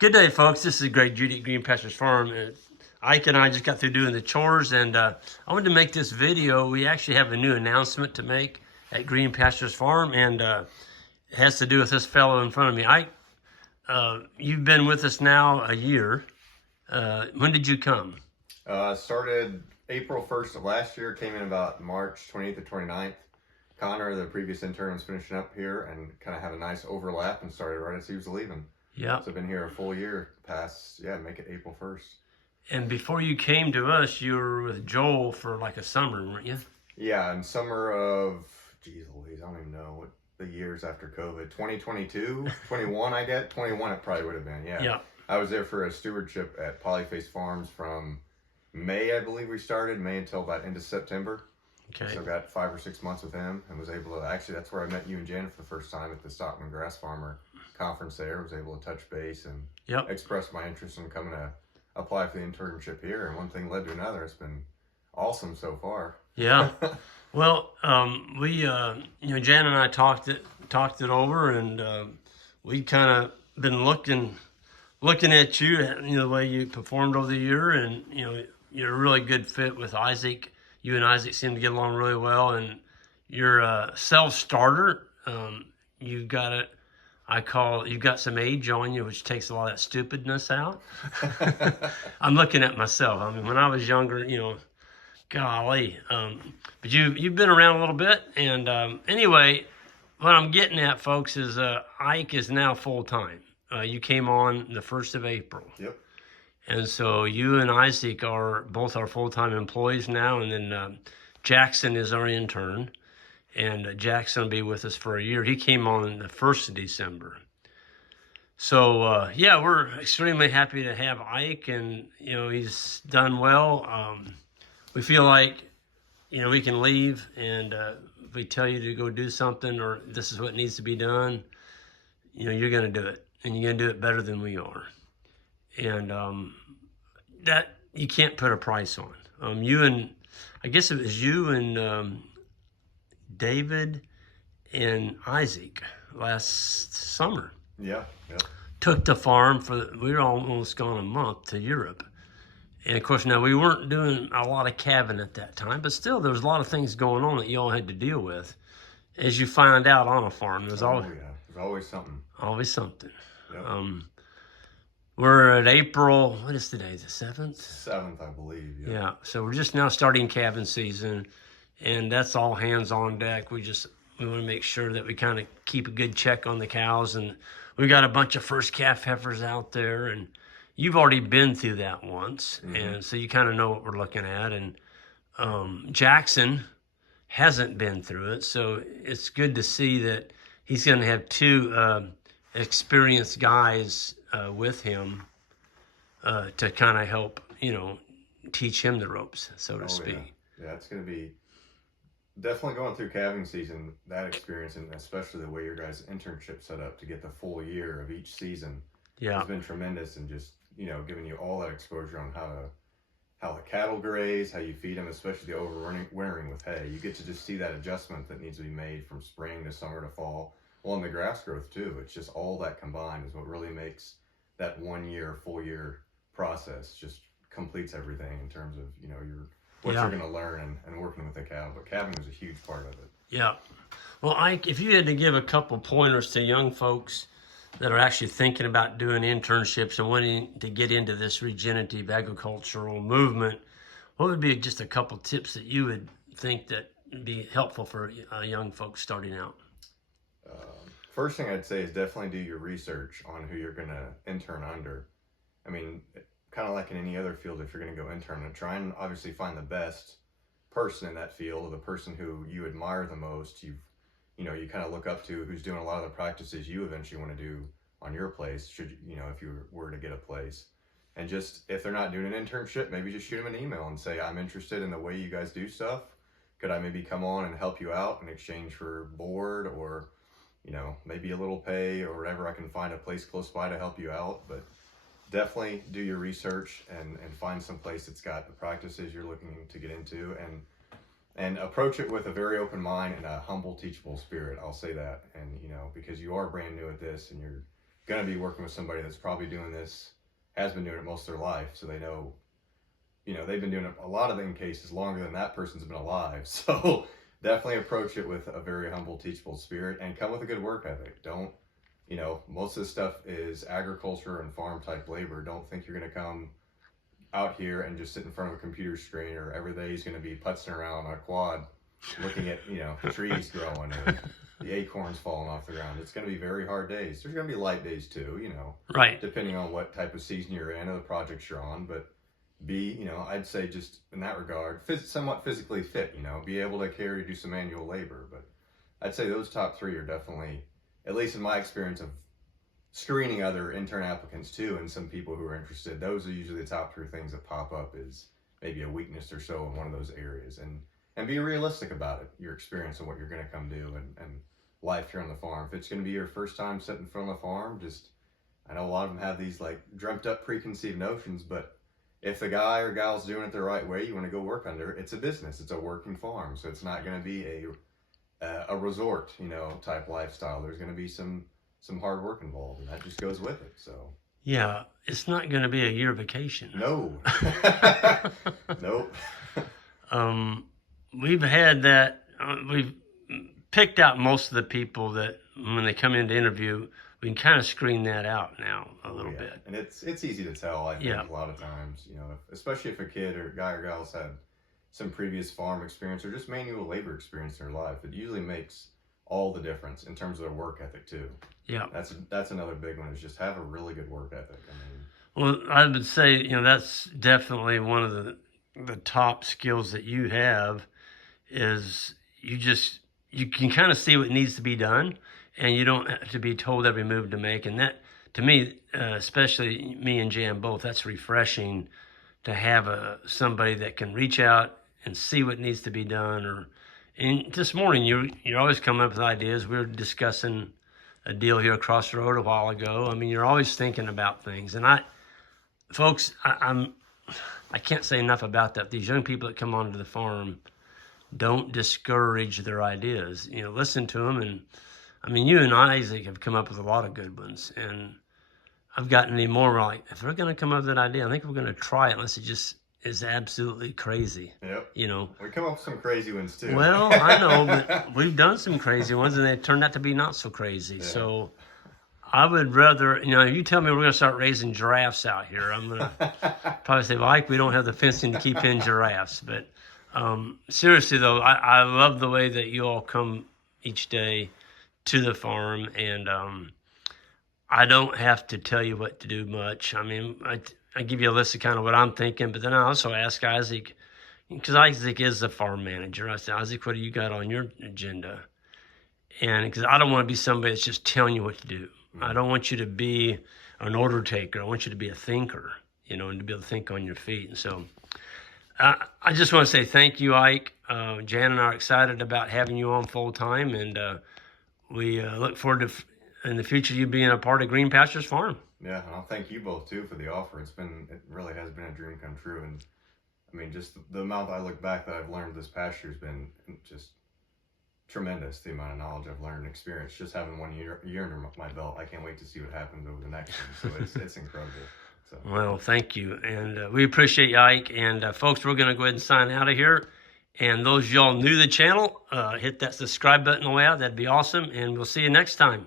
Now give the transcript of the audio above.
Good day, folks. This is Greg Judy at Green Pastures Farm. Ike and I just got through doing the chores, and I wanted to make this video. We actually have a new announcement to make at Green Pastures Farm, and it has to do with this fellow in front of me. Ike, you've been with us now a year. When did you come? Started April 1st of last year, came in about March 28th or 29th. Connor, the previous intern, was finishing up here and kind of had a nice overlap and started right as he was leaving. Yeah. So I've been here a full year past, make it April 1st. And before you came to us, you were with Joel for like a summer, weren't you? Yeah, in summer of, geez Louise, I don't even know what the years after COVID, 2022, 21 I get, 21 it probably would have been, yeah. Yeah. I was there for a stewardship at Polyface Farms from May, I believe we started, May until about end of September. Okay. So I got 5 or 6 months with him and was able to, actually that's where I met you and Jan for the first time at the Stockman Grass Farmer conference there. I was able to touch base and express my interest in coming to apply for the internship here. And one thing led to another. It's been awesome so far. Yeah. Well, Jan and I talked it over, and we kind of been looking at you, the way you performed over the year, and you're a really good fit with Isaac. You and Isaac seem to get along really well, and you're a self-starter. You've got it. You've got some age on you, which takes a lot of that stupidness out. I'm looking at myself. I mean, when I was younger, golly. But you've been around a little bit, and anyway, what I'm getting at, folks, is Ike is now full-time. You came on the 1st of April. Yep. And so you and Isaac are both our full-time employees now, and then Jackson is our intern, and Jackson will be with us for a year. He came on the 1st of December. So, we're extremely happy to have Ike, and, he's done well. We feel like, we can leave, and if we tell you to go do something or this is what needs to be done, you're going to do it, and you're going to do it better than we are. And that you can't put a price on. I guess it was you and David and Isaac last summer. Yeah. Took the farm we were almost gone a month to Europe. And of course, now we weren't doing a lot of calving at that time, but still there was a lot of things going on that you all had to deal with. As you find out on a farm, there's there's always something. Always something. Yep. We're at April, what is today, the 7th? 7th, I believe. Yeah, so we're just now starting calving season, and that's all hands on deck. We want to make sure that we kind of keep a good check on the cows, and we got a bunch of first calf heifers out there, and you've already been through that once, and so you kind of know what we're looking at, and Jackson hasn't been through it, so it's good to see that he's going to have two experienced guys with him to kind of help, teach him the ropes, so to speak. Yeah, it's going to be definitely going through calving season, that experience, and especially the way your guys' internship set up to get the full year of each season has been tremendous, and just, giving you all that exposure on how the cattle graze, how you feed them, especially the overwintering with hay. You get to just see that adjustment that needs to be made from spring to summer to fall. Well, and the grass growth too. It's just all that combined is what really makes that 1 year, full year process, just completes everything in terms of, what you're going to learn and working with the cow. But calving is a huge part of it. Yeah. Well, Ike, if you had to give a couple pointers to young folks that are actually thinking about doing internships and wanting to get into this regenerative agricultural movement, what would be just a couple tips that you would think that would be helpful for young folks starting out? First thing I'd say is definitely do your research on who you're going to intern under. I mean, kind of like in any other field, if you're going to go intern, and try and obviously find the best person in that field, or the person who you admire the most, you kind of look up to, who's doing a lot of the practices you eventually want to do on your place, if you were to get a place. And just, if they're not doing an internship, maybe just shoot them an email and say, I'm interested in the way you guys do stuff. Could I maybe come on and help you out in exchange for board, or maybe a little pay, or whatever. I can find a place close by to help you out. But definitely do your research and find some place that's got the practices you're looking to get into, and approach it with a very open mind and a humble, teachable spirit. I'll say that. And because you are brand new at this, and going to be working with somebody that's probably doing this, has been doing it most of their life, so they know, they've been doing it a lot of them cases longer than that person's been alive. So definitely approach it with a very humble, teachable spirit, and come with a good work ethic. Don't, most of this stuff is agriculture and farm type labor. Don't think you're going to come out here and just sit in front of a computer screen, or every day he's going to be putzing around on a quad looking at, trees growing or the acorns falling off the ground. It's going to be very hard days. There's going to be light days too, Right. depending on what type of season you're in or the projects you're on. But be, I'd say just in that regard, somewhat physically fit, be able to do some manual labor. But I'd say those top three are definitely, at least in my experience of screening other intern applicants too, and some people who are interested, those are usually the top three things that pop up is maybe a weakness or so in one of those areas. And be realistic about it, your experience and what you're going to come do, and life here on the farm. If it's going to be your first time sitting in front of the farm, I know a lot of them have these like dreamt up preconceived notions, but if the guy or gal's doing it the right way, you want to go work under it. It's a business, it's a working farm, so it's not going to be a resort, type lifestyle. There's going to be some hard work involved, and that just goes with it. So yeah, it's not going to be a year vacation. No. Nope. We've had that. We've picked out most of the people that when they come in to interview, we can kind of screen that out now a little bit. And it's easy to tell, I think, a lot of times, especially if a kid or guy or gal's had some previous farm experience or just manual labor experience in their life. It usually makes all the difference in terms of their work ethic too. Yeah. That's another big one, is just have a really good work ethic. Well, I would say, that's definitely one of the top skills that you have, is you can kind of see what needs to be done, and you don't have to be told every move to make. And that, to me, especially me and Jan both, that's refreshing to have somebody that can reach out and see what needs to be done. And this morning, you're always coming up with ideas. We were discussing a deal here across the road a while ago. I mean, you're always thinking about things. And folks, I can't say enough about that. These young people that come onto the farm, don't discourage their ideas. Listen to them. And I mean, you and Isaac have come up with a lot of good ones. And I've gotten any more like, if we're going to come up with that idea, I think we're going to try it, unless it just is absolutely crazy. Yep. We come up with some crazy ones too. Well, I know, but we've done some crazy ones, and they turned out to be not so crazy. Yeah. So I would rather, if you tell me we're going to start raising giraffes out here, I'm going to probably say, Mike, we don't have the fencing to keep in giraffes. But seriously, though, I love the way that you all come each day to the farm, and I don't have to tell you what to do much. I mean, I give you a list of kind of what I'm thinking, but then I also ask Isaac, because Isaac is the farm manager. I said, Isaac, what do you got on your agenda? And because I don't want to be somebody that's just telling you what to do. I don't want you to be an order taker. I want you to be a thinker, and to be able to think on your feet. And so I just want to say thank you, Ike. Jan and I are excited about having you on full time, and we look forward to, in the future, you being a part of Green Pastures Farm. Yeah, and I'll thank you both too for the offer. It really has been a dream come true. And I mean, just the amount I look back that I've learned this past year has been just tremendous. The amount of knowledge I've learned and experience, just having 1 year under my belt. I can't wait to see what happens over the next one. So it's incredible. So. Well, thank you. And we appreciate you, Ike. And folks, we're going to go ahead and sign out of here. And those of y'all new to the channel, hit that subscribe button on the way out. That'd be awesome. And we'll see you next time.